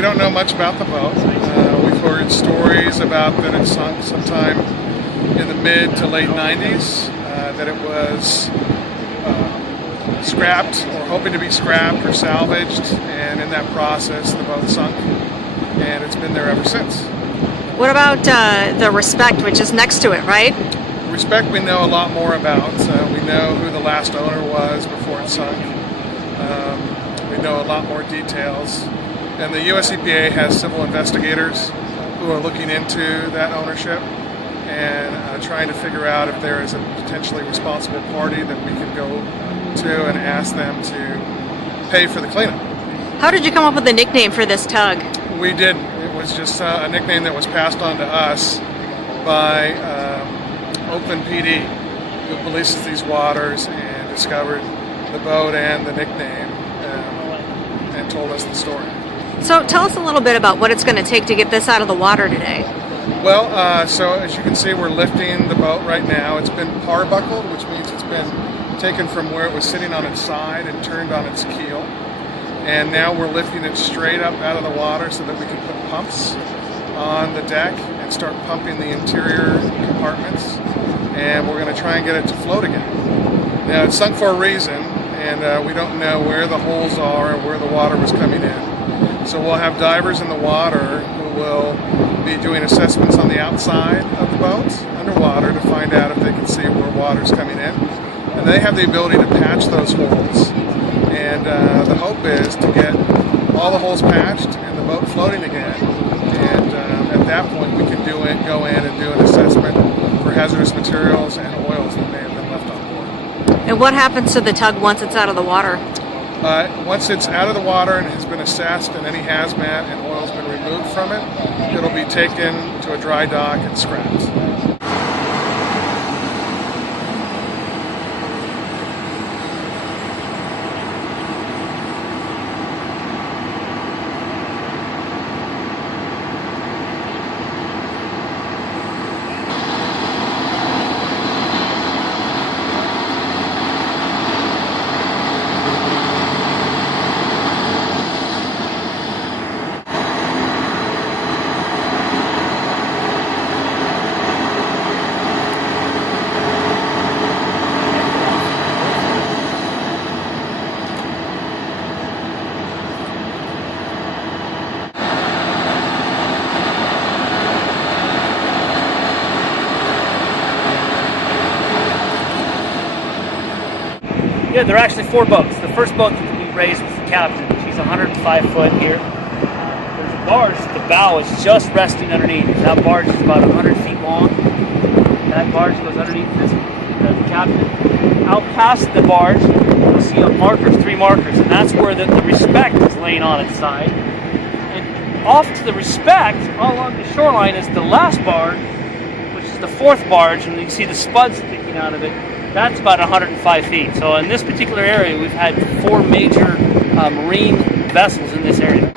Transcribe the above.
We don't know much about the boat. We've heard stories about that it sunk sometime in the mid to late 90s, that it was scrapped or hoping to be scrapped or salvaged, and in that process the boat sunk, and it's been there ever since. What about the Respect, which is next to it, right? Respect we know a lot more about. We know who the last owner was before it sunk. We know a lot more details. And the US EPA has civil investigators who are looking into that ownership and trying to figure out if there is a potentially responsible party that we can go to and ask them to pay for the cleanup. How did you come up with the nickname for this tug? We didn't. It was just a nickname that was passed on to us by Oakland PD, who polices these waters and discovered the boat and the nickname and told us the story. So tell us a little bit about what it's going to take to get this out of the water today. Well, so as you can see, we're lifting the boat right now. It's been par-buckled, which means it's been taken from where it was sitting on its side and turned on its keel. And now we're lifting it straight up out of the water so that we can put pumps on the deck and start pumping the interior compartments. And we're going to try and get it to float again. Now, it's sunk for a reason, and we don't know where the holes are or where the water was coming in. So we'll have divers in the water who will be doing assessments on the outside of the boat underwater to find out if they can see where water's coming in. And they have the ability to patch those holes. And the hope is to get all the holes patched and the boat floating again. And at that point we can go in and do an assessment for hazardous materials and oils that may have been left on board. And what happens to the tug once it's out of the water? Once it's out of the water and has been assessed and any hazmat and oil's been removed from it, it'll be taken to a dry dock and scrapped. Yeah, there are actually 4 boats. The first boat that we raised was the captain. She's 105 foot here. There's a barge. The bow is just resting underneath. That barge is about 100 feet long. That barge goes underneath this, the captain. Out past the barge, you'll see markers, 3 markers, and that's where the Respect is laying on its side. And off to the Respect, all along the shoreline, is the last barge, which is the 4th barge, and you can see the spuds sticking out of it. That's about 105 feet. So in this particular area, we've had 4 major marine vessels in this area.